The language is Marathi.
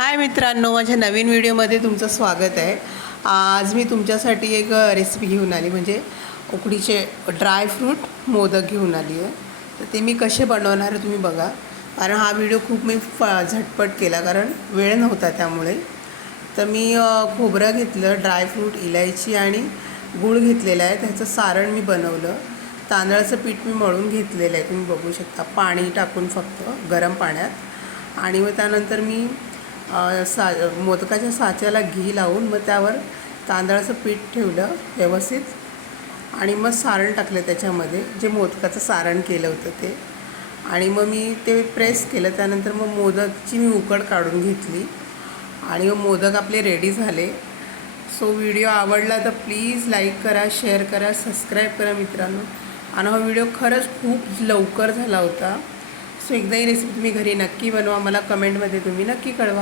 हाय मित्रांनो माझ्या नवीन व्हिडिओमध्ये तुमचं स्वागत आहे. आज मी तुमच्यासाठी एक रेसिपी घेऊन आली. म्हणजे उकडीचे ड्राय फ्रूट मोदक घेऊन आली आहे. तर ते मी कसे बनवणार आहे तुम्ही बघा. कारण हा व्हिडिओ खूप मी फ झटपट केला. कारण वेळ नव्हता त्यामुळे. तर मी खोबरं घेतलं ड्रायफ्रूट इलायची आणि गूळ घेतलेला आहे. त्याचं सारण मी बनवलं. तांदळाचं पीठ मी मळून घेतलेलं आहे. तुम्ही बघू शकता. पाणी टाकून फक्त गरम पाण्यात. आणि मग त्यानंतर मी सा मोदकाच्या साच्याला घी लावून मग त्यावर तांदळाचं पीठ ठेवलं व्यवस्थित. आणि मग सारण टाकलं त्याच्यामध्ये जे मोदकाचं सारण केलं होतं ते. आणि मग मी ते प्रेस केलं त्यानंतर मग मोदकची मी उकड काढून घेतली. आणि मग मोदक आपले रेडी झाले. सो व्हिडिओ आवडला तर प्लीज लाईक करा शेअर करा सबस्क्राईब करा मित्रांनो. आणि हा व्हिडिओ खरंच खूप लवकर झाला होता. सो एकदा ही रेसिपी तुम्ही घरी नक्की बनवा. मला कमेंटमध्ये तुम्ही नक्की कळवा.